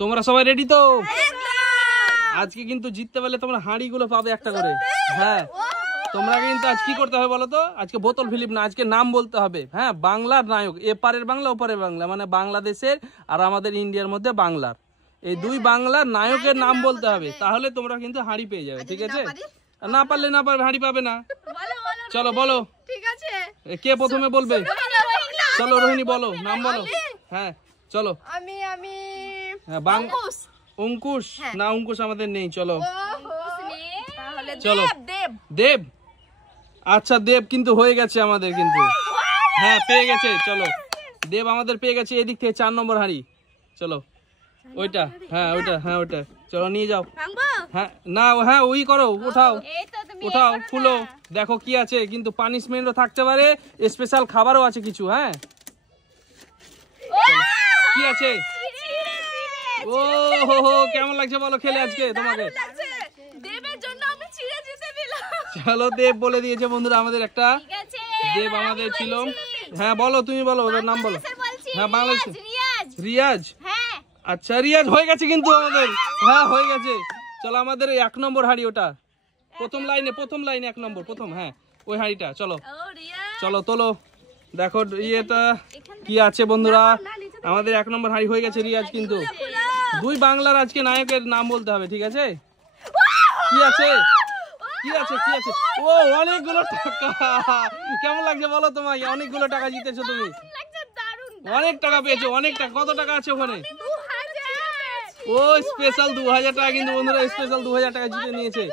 তোমরা সবাই রেডি তো? আজকে কিন্তু জিততে পারলে তোমরা হাঁড়িগুলো পাবে একটা করে। হ্যাঁ, তোমরা কিন্তু আজ কি করতে হবে বলো তো? আজকে বোতল ফিলিপ না, আজকে নাম বলতে হবে। হ্যাঁ, বাংলার নায়ক, এপারের বাংলা ওপারের বাংলা, মানে বাংলাদেশের আর আমাদের ইন্ডিয়ার মধ্যে বাংলার, এই দুই বাংলার নায়কের নাম বলতে হবে, তাহলে তোমরা কিন্তু হাঁড়ি পেয়ে যাবে। ঠিক আছে? না পারলে না পারবে, হাঁড়ি পাবে না। চলো বলো, ঠিক আছে, কে প্রথমে বলবে? চলো রোহিণী বলো, নাম বলো। হ্যাঁ চলো। আমি হ্যাঁ, অঙ্কুশ না, অঙ্কুশ আমাদের নেই। চলো তাহলে চলো। দেব। দেব, আচ্ছা দেব কিন্তু হয়ে গেছে আমাদের কিন্তু। হ্যাঁ পেয়ে গেছে। চলো দেব আমাদের পেয়ে গেছে। এদিক থেকে 4 নম্বর হাঁড়ি। চলো ওইটা, হ্যাঁ ওইটা, হ্যাঁ ওইটা চলো নিয়ে যাও। হ্যাঁ না, হ্যাঁ ওই করো, উঠাও উঠাও, খুলো, দেখো কি আছে। কিন্তু পানিশমেন্টও থাকতে পারে, স্পেশাল খাবারও আছে কিছু। হ্যাঁ কি আছে? ও হো হো, কেমন লাগছে বলো খেলে আজকে তোমাকে? দেবের জন্য আমি ছিঁড়ে জিতে দিলাম। চলো দেব বলে দিয়েছে বন্ধুরা আমাদের একটা। দেব আমাদের ছিল। হ্যাঁ বলো, তুমি বলো, ওদের নাম বলো। হ্যাঁ বাংলাদেশ, রিয়াজ। আচ্ছা রিয়াজ হয়ে গেছে কিন্তু আমাদের। হ্যাঁ হয়ে গেছে। চলো আমাদের 1 নম্বর হাঁড়ি, ওটা প্রথম লাইনে 1 নম্বর, প্রথম। হ্যাঁ ওই হাঁড়িটা। চলো চলো তোলো, দেখো ইয়েটা কি আছে বন্ধুরা। আমাদের 1 নম্বর হাঁড়ি হয়ে গেছে রিয়াজ কিন্তু। দুই বাংলার আজকে নায়কের নাম বলতে হবে। ঠিক আছে? কি আছে কি আছে কি আছে? ও অনেকগুলো টাকা। কেমন লাগছে বলো তোমায়? অনেকগুলো টাকা জিতেছো তুমি, অনেক টাকা পেয়েছো, অনেক টাকা। কত টাকা আছে ওখানে? ও স্পেশাল 2000 টাকা কিন্তু বন্ধুরা, স্পেশাল 2000 টাকা জিতে নিয়েছে।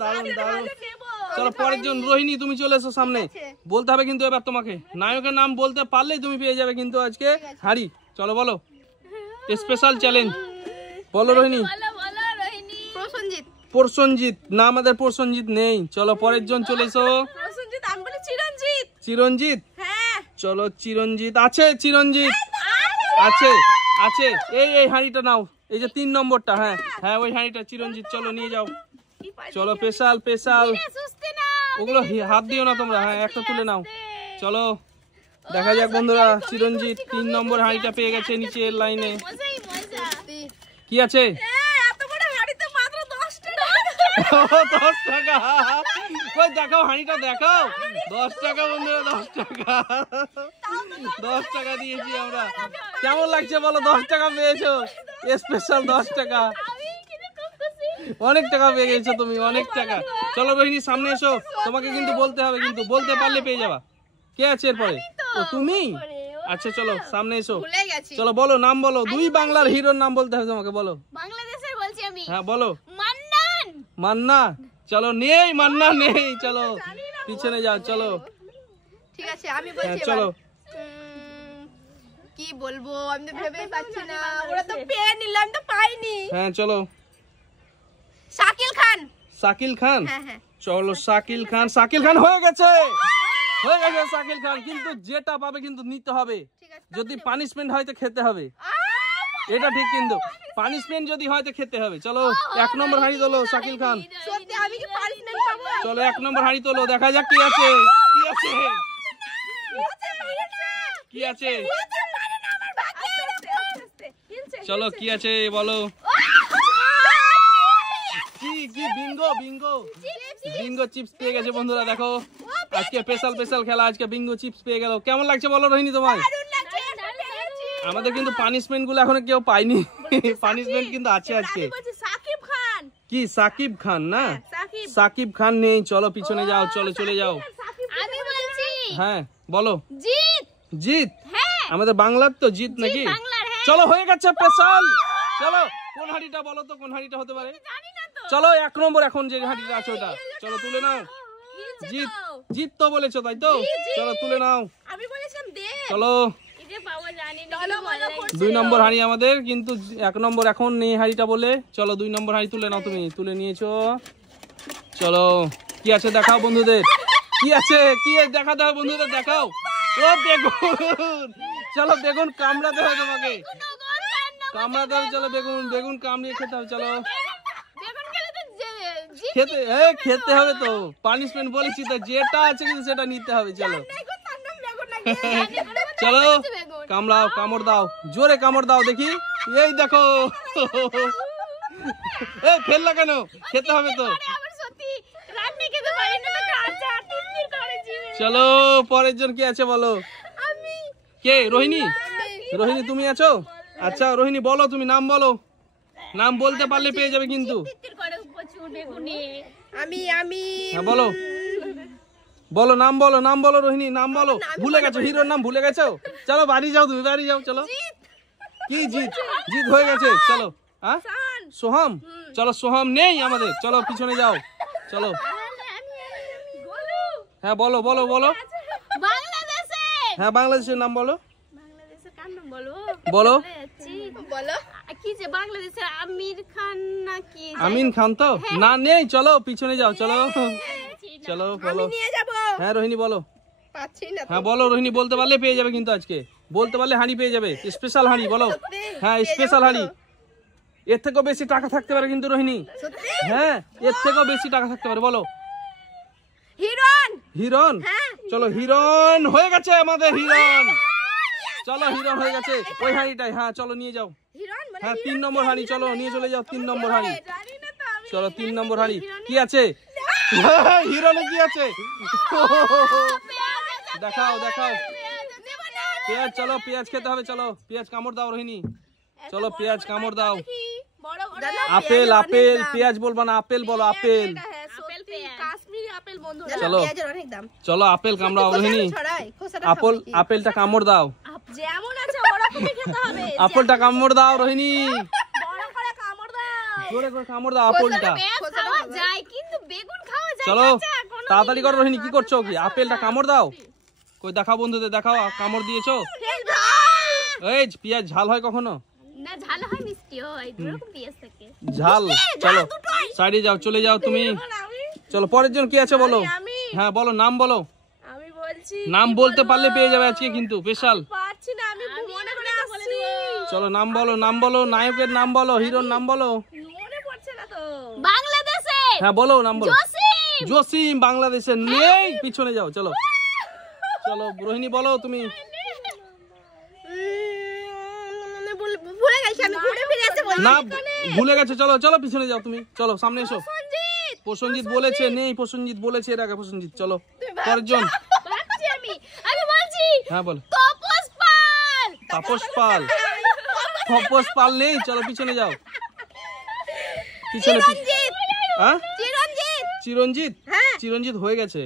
দারুন দারুন। চলো পরের জন রোহিণী, তুমি চলে এসো সামনে। বলতে হবে কিন্তু এবার তোমাকে, নায়কের নাম বলতে পারলেই তুমি পেয়ে যাবে কিন্তু আজকে হাঁড়ি। চলো বলো, স্পেশাল চ্যালেঞ্জ বলো রোহিণী। প্রসেনজিৎ না, আমাদের প্রসেনজিৎ নেই। চলো পরের জন চলে এসো। চিরঞ্জিত। চলো চিরঞ্জিত আছে, চিরঞ্জিত আছে আছে। এই হাঁড়িটা নাও, এই যে 3 নম্বরটা। হ্যাঁ হ্যাঁ ওই হাঁড়িটা চিরঞ্জিত। চলো নিয়ে যাও। চলো স্পেশাল স্পেশাল, ওগুলো হাত দিও না তোমরা। হ্যাঁ একটা তুলে নাও। চলো দেখা যাক বন্ধুরা, চিরঞ্জিত 3 নম্বর হাঁড়িটা পেয়ে গেছে নিচের লাইনে। কি আছে? 10 টাকা। কই দেখাও হাঁড়িটা, দেখাও। 10 টাকা বন্ধুরা, 10 টাকা। 10 টাকা দিয়েছি আমরা। কেমন লাগছে বলো? 10 টাকা পেয়েছো, স্পেশাল 10 টাকা। অনেক টাকা পেয়ে গেছো তুমি, অনেক টাকা। চলো রোহিণী সামনে এসো, তোমাকে কিন্তু বলতে হবে, কিন্তু বলতে পারলে পেয়ে যাবা। কে আছে এরপরে? ও তুমি। আচ্ছা চলো সামনে এসো। চলো বলো, নাম বলো। দুই বাংলার হিরোর নাম বলতে হবে তোমাকে। বলো। বাংলাদেশের বলছি আমি। হ্যাঁ বলো। মান্নান। মান্না। চলো নেই, মান্না নেই। চলো পিছনে যাও। চলো ঠিক আছে আমি বলছি। চলো কি বলবো, আমি তো ভেবেই পাচ্ছি না। ওরা তো পেয়ে নিল, আমি তো পাইনি। হ্যাঁ চলো। শাকিল খান। শাকিল খান। হ্যাঁ। চলো শাকিল খান। শাকিল খান হয়ে গেছে, হয়ে গেছে শাকিল খান। কিন্তু যেটা পাবে কিন্তু নিতে হবে। যদি পানিশমেন্ট হয় তো খেতে হবে, এটা ঠিক। কিন্তু পানিশমেন্ট যদি হয় তো খেতে হবে। চলো 1 নম্বর হাঁড়ি তোলো শাকিল খান। সত্যি আমি কি পানিশমেন্ট পাবো? চলো 1 নম্বর হাঁড়ি তোলো, দেখা যাক কি আছে। কি আছে কি আছে? চলো কি আছে বলো। কি কি? বিঙ্গো বিঙ্গো বিঙ্গো চিপস পেয়ে গেছে বন্ধুরা। দেখো আজকে স্পেশাল খেলা, আজকে বিঙ্গো চিপস পেয়ে গেল। কেমন লাগছে বলো রোহিণী তোমায়? আমাদের কিন্তু পানিশমেন্ট গুলো এখনো কেউ পাইনি। পানিশমেন্ট কিন্তু আছে আজকে। কি সাকিব খান না? সাকিব খান নেই। চলো পিছনে যাও, চলো চলে যাও। আমি বলছি। হ্যাঁ বলো। জিৎ। জিৎ। আমাদের বাংলার তো জিৎ নাকি? চলো হয়ে গেছে স্পেশাল। চলো কোন হাঁড়িটা বলো তো, কোন হাঁড়িটা হতে পারে? চলো 1 নম্বর এখন যে হাঁড়িটা আছে ওটা। চলো তুলে নাও। জিৎ। জিৎ তো বলেছো তাই তো? চলো তুলে নাও। আমি বলেছিলাম দেব। চলো 2 নম্বর হাঁড়ি আমাদের, কিন্তু 1 নম্বর এখন নেই হাঁড়িটা বলে। চলো 2 নম্বর হাঁড়ি তুলে নাও। তুমি তুলে নিয়েছো। চলো কি আছে দেখাও বন্ধুদের। কি আছে? কি দেখাতে হবে বন্ধুদের, দেখাও। ও বেগুন। চলো বেগুন কামড়াতে হবে তোমাকে, কামড়াতে হবে। চলো বেগুন, বেগুন কামড়িয়ে খেতে হবে। চলো খেতে, খেতে হবে তো। পানিশমেন্ট বলেছি তো, যেটা আছে কিন্তু সেটা নিতে হবে। চলো চলো কামড়াও, কামড় দাও, জোরে কামড় দাও দেখি। এই দেখো এই ফেললা কেন? খেতে হবে তো। চলো পরের জন কি আছে বলো। কে? রোহিণী? রোহিণী তুমি আছো? আচ্ছা রোহিণী বলো, তুমি নাম বলো। নাম বলতে পারলে পেয়ে যাবে কিন্তু। হ্যাঁ বলো বলো, নাম বলো, নাম বলো রোহিণী, নাম বলো। ভুলে গেছো, হিরোর নাম ভুলে গেছো। চলো বাড়ি যাও, তুমি বাড়ি যাও। চলো কি জিৎ? জিৎ হয়ে গেছে। চলো হ্যাঁ সোহম। চলো সোহম নেই আমাদের, চলো পিছনে যাও। চলো হ্যাঁ বলো বলো বলো। হ্যাঁ বাংলাদেশের নাম বলো। বলো আমিন খান তো না? নেই, চলো পিছনে যাও। চলো চলো বলো। হ্যাঁ রোহিণী বলো। হ্যাঁ বলো রোহিণী, বলতে পারলে পেয়ে যাবে কিন্তু আজকে। বলতে পারলে হাঁড়ি পেয়ে যাবে, স্পেশাল হাঁড়ি। বলো হ্যাঁ স্পেশাল হাঁড়ি। এর থেকেও বেশি টাকা থাকতে পারে কিন্তু রোহিণী। হ্যাঁ এর থেকেও বেশি টাকা থাকতে পারে। বলো হিরণ। হিরণ? চলো হিরণ হয়ে গেছে আমাদের, হিরণ। চলো হিরণ হয়ে গেছে ওই হাঁড়িটাই। হ্যাঁ চলো নিয়ে যাও। হ্যাঁ 3 নম্বর হাঁড়ি, চলো নিয়ে চলে যাও। 3 নম্বর হাঁড়ি, চলো 3 নম্বর হাঁড়ি। কি আছে হিরণে? কি আছে দেখাও দেখাও। পেঁয়াজ, চলো পেঁয়াজ খেতে হবে। চলো পেঁয়াজ কামড় দাও রোহিণী। চলো পেঁয়াজ কামড় দাও। আপেল আপেল, পেঁয়াজ বলবা না, আপেল বলো। আপেল। চলো চলো আপেল কামড়াও রোহিণী। আপেলটা কামড় দাও। আপেলটা কামড় দাও রোহিণী। জোরে করে কামড় দাও আপেলটা। চলো তাড়াতাড়ি করো রোহিণী, কি করছো? কি আপেলটা কামড় দাও। কই দেখাও বন্ধুদের, দেখাও কামড় দিয়েছো। এই পেঁয়াজ ঝাল হয় কখনো? ঝাল। চলো সাইডে যাও, চলে যাও তুমি। চলো পরের জন কি আছে বলো। হ্যাঁ বলো, নাম বলো। নাম বলতে পারলে পেয়ে যাবে আজকে কিন্তু স্পেশাল। চলো নাম বলো, নাম বলো, নায়কের নাম বলো, হিরোর নাম বলো। হ্যাঁ বলো নাম বলো। জসিম বাংলাদেশের নেই, পিছনে যাও। চলো চলো রোহিণী বলো তুমি। না ভুলে গেছো, চলো চলো পিছনে যাও তুমি। চলো সামনে এসো। প্রসঞ্জিৎ বলেছে নেই, প্রসঞ্জিৎ বলেছে এর আগে। প্রসঞ্জিৎ চলো পরের জন। হ্যাঁ বলো। তাপস পাল। তাপস পাল নেই, চলো পিছনে যাও। পিছনে। হ্যাঁ চিরঞ্জিত। চিরঞ্জিত হয়ে গেছে।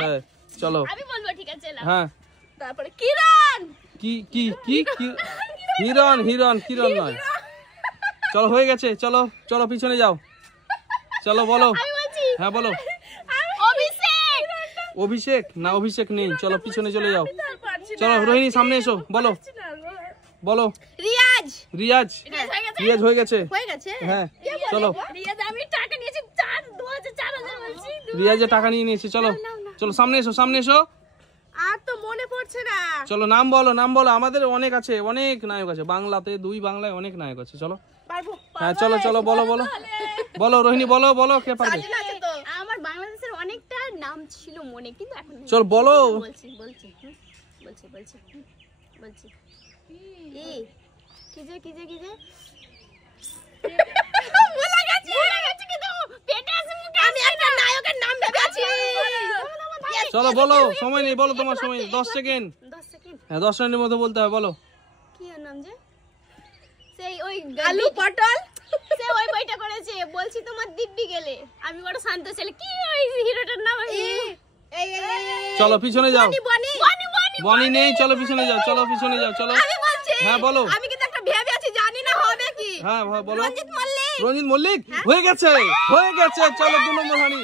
হ্যাঁ চলো হ্যাঁ। তারপরে কিরণ। কি কি কি হিরণ? হিরণ কিরণ নয়। চলো হয়ে গেছে। চলো চলো পিছনে যাও। চলো বলো। হ্যাঁ বলো। অভিষেক না, অভিষেক নেই, চলো পিছনে চলে যাও। চলো রোহিণী সামনে এসো। বলো বলো। রিয়াজ। রিয়াজ। রিয়াজ হয়ে গেছে। হ্যাঁ চলো। রিয়াজের টাকা নিয়ে নিয়েছে। চলো চলো সামনে এসো, সামনে এসো। আর তো মনে পড়ছে না। চলো নাম বলো, নাম বলো। আমাদের অনেক আছে, অনেক নায়ক আছে বাংলাতে, 2 বাংলায় অনেক নায়ক আছে। চলো হ্যাঁ চলো চলো বলো বলো বলো রোহিণী বলো বলো। কে পারবে? আমার বাংলাদেশের অনেকটা নাম ছিল মনে, কিন্তু এখন চল বলো। বলছি বলছি বলছি বলছি বলছি কি যে কি যে কি যে ভুলে গেছি কিন্তু পেটে আছে মুখে। আমি একটা নায়কের নাম ভেবে আছি। চলো বলো, সময় নেই, বলো তোমার সময় 10 সেকেন্ড। 10 সেকেন্ড। হ্যাঁ 10 সেকেন্ডের মধ্যে বলতে হবে। বলো কি এর নাম যে? সেই ওই আলু পটল। সে ওই বইটা করেছে, বলছি তোমার দিব্যি গেলে। আমি বড় শান্ত ছেলে, কি ওই হিরোটার নাম? চলো পিছনে যাও। বনি বনি নেই, চলো পিছনে যাও। চলো পিছনে যাও। চলো হ্যাঁ বলো। আমি কিন্তু একটা ভেবে আছি, জানি না হবে কি। হ্যাঁ বলো। রঞ্জিত মল্লিক। রঞ্জিত মল্লিক হয়ে গেছে, হয়ে গেছে। চলো 2 নম্বর হাঁড়ি।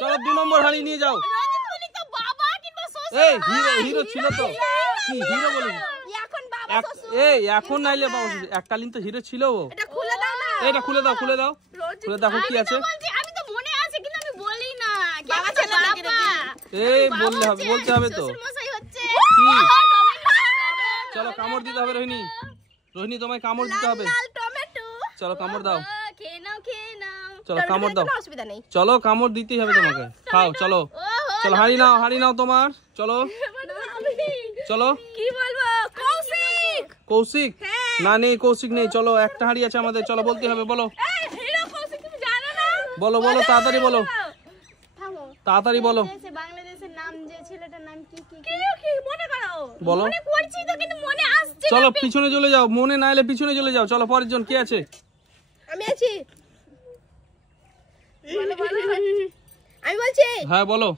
চলো 2 নম্বর হাঁড়ি নিয়ে যাও। এই হিরো, হিরো ছিল তো। কি হিরো বলি? এখন বাবা এই এখন নাইলে বাবা, এককালীন তো হিরো ছিল ও। এটা খুলে দাও না। এটা খুলে দাও, খুলে দাও, খুলে দেখো কি আছে। আমি তো মনে আছে কিন্তু আমি বলি না। বাবা ছেলে নাকি রে? এই বললে হবে, বলতে হবে তো। মশাই হচ্ছে কি? চলো কামড় দিতে হবে রোহিণী। রোহিণী তোমায় কামড় দিতে হবে। লাল টমেটো। চলো কামড় দাও। খেয়ে নাও খেয়ে নাও। চলো কামড় দাও। কোনো অসুবিধা নেই। চলো কামড় দিতেই হবে তোমাকে। খাও চলো। চলো হাঁড়ি নাও, হাঁড়ি নাও তোমার। চলো চলো। কি বলবো? কৌশিক। কৌশিক না নেই, কৌশিক নেই। চলো একটা হাঁড়ি আছে আমাদের, চলো বলতে হবে, বলো হিরো কৌশিক তুমি জানো না? বলো বলো তাড়াতাড়ি বলো, থামো তাড়াতাড়ি বলো বাংলাদেশের নাম যে ছেলেটার নাম কি কি কি মনে করো? বলো। মনে করছি তো কিন্তু মনে আসছে চলো পিছনে চলে যাও, মনে না এলে পিছনে চলে যাও। চলো পরের জন কে আছে? আমি আছি। আমি বলছি হ্যাঁ বলো।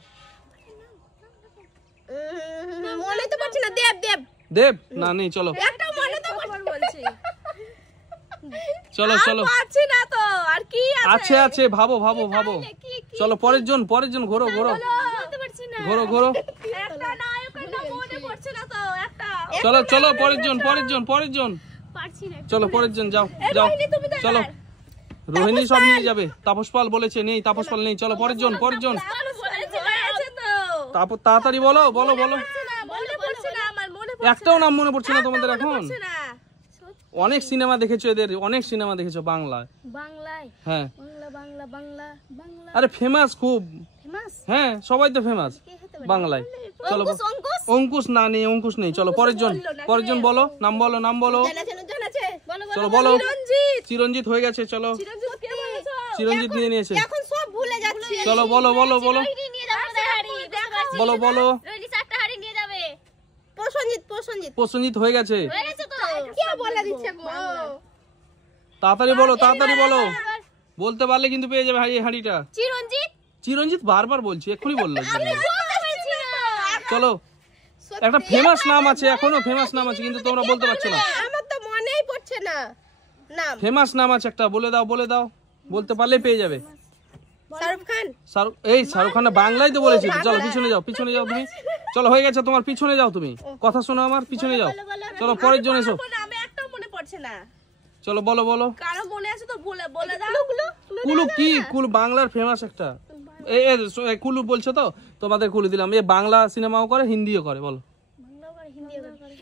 মনে তো পড়ছে না। দেব দেব দেব না নেই, চলো একটা মনে তো বলছি। চলো চলো। পাচ্ছি না তো। আর কি আছে আছে, ভাবো ভাবো ভাবো। চলো পরের জন, পরের জন, ঘোরো ঘোরো বলতে পারছি না ঘোরো ঘোরো। একটা নায়কের নাম মনে পড়ছে না তো। একটা চলো চলো পরের জন, পরের জন, পরের জন। পারছি না চলো পরের জন, যাও যাও। রোহিণী তুমি তো চলো রোহিণী সব নিয়ে যাবে। তাপস পাল বলেছে নেই, তাপস পাল নেই। চলো পরের জন, পরের জন। বলেছে আছে তো। তারপর তাড়াতাড়ি বলো বলো বলো। মনে পড়ছে না আমার মনে একটাও নাম মনে পড়ছে না তোমাদের এখন? পড়ছে না। অনেক সিনেমা দেখেছো এদের, অনেক সিনেমা দেখেছো বাংলায়। বাংলায় হ্যাঁ বাংলা বাংলা বাংলা বাংলা আরে ফেমাস খুব। ফেমাস হ্যাঁ সবাই তো ফেমাস বাংলায়। চলো অঙ্কুশ অঙ্কুশ না নেই, অঙ্কুশ নেই। চলো পরের জন, পরের জন বলো, নাম বলো, নাম বলো। জানাছে বলো চলো বলো। রঞ্জিত চিরঞ্জিত হয়ে গেছে, চলো চিরঞ্জিত কে বলেছো? চিরঞ্জিত নিয়ে নিয়েছে। এখন সব ভুলে যাচ্ছি। চলো বলো বলো বলো রোহিণী নিয়ে যাবে আমাদের হাড়ি বলো বলো। রোহিণী 4টা হাড়ি নিয়ে যাবে প্রসঞ্জিত প্রসঞ্জিত প্রসেনজিৎ হয়ে গেছে। হয়ে গেছে তো কে বলে দিচ্ছে গো? তাড়াতাড়ি বলো, তাড়াতাড়ি বলো। বলতে পারলে কিন্তু পেয়ে যাবে হাঁড়িটা। চিরঞ্জিত চিরঞ্জিত বারবার বলছি, এক্ষুনি বললো। বলতে পারছি না চলো একটা ফেমাস নাম আছে, এখনো ফেমাস নাম আছে কিন্তু তোমরা বলতে পারছো না। আমার তো মনেই পড়ছে না নাম। ফেমাস নাম আছে একটা, বলে দাও বলে দাও। বলতে পারলে পেয়ে যাবে। শাহরুখ খান। শাহরুখ খান বাংলায় তো বলেছি তো। চলো পিছনে যাও, পিছনে যাও তুমি। চলো হয়ে গেছে তোমার, পিছনে যাও তুমি। কথা শোনো আমার, পিছনে যাও। চলো পরের জন এসো। আমি একটাও মনে পড়ছে না। চলো বলো বলো। কারো মনে আছে তো বলে বলে দাও। কুলু কি? কুলু বাংলার ফেমাস একটা। কুলু বলছো তো, তোমাদের কুলু দিলাম। এ বাংলা সিনেমাও করে, হিন্দিও করে। বলো।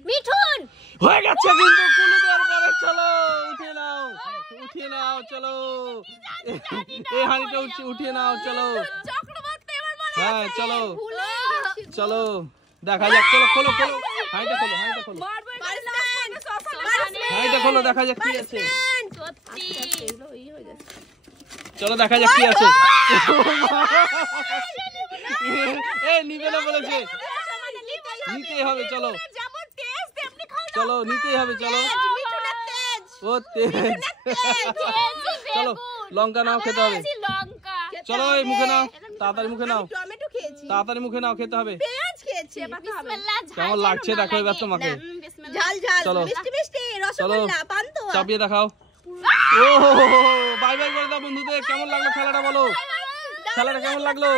মিঠুন হয়ে গেছে কিন্তু কুলু দেওয়ার পরে। চলো উঠিয়ে নাও, উঠিয়ে নাও। চলো এই হাঁড়িটা উঠিয়ে নাও। চলো চক্রবর্তী আমার মনে হ্যাঁ চলো চলো দেখা যাক। চলো খোলো খোলো হাঁড়িটা, খোলো হাঁড়িটা, খোলো হাঁড়িটা, খোলো দেখা যাক কি আছে। সত্যি চলো দেখা যাক কি আছে। এ নিবে না বলেছে, নিতেই হবে। চলো যেমন তেজ তেমনি খাও। চলো নিতেই হবে। চলো মিঠুনের তেজ। ও তেজ। চলো লঙ্কা নাও, খেতে হবে। লঙ্কা চলো এই মুখে নাও, তাড়াতাড়ি মুখে নাও, টমেটো খেয়েছি। তাড়াতাড়ি মুখে নাও, খেতে হবে। পেঁয়াজ খেয়েছি। বিসমিল্লাহ কেমন লাগছে দেখো এবার তোমাকে। বিসমিল্লাহ ঝাল ঝাল চলো। মিষ্টি মিষ্টি রসগোল্লা পান্তুয়া। চাপিয়ে দেখাও। ও বাই বাই করে দাও বন্ধুদের। কেমন লাগলো খেলাটা বলো, খেলাটা কেমন লাগলো?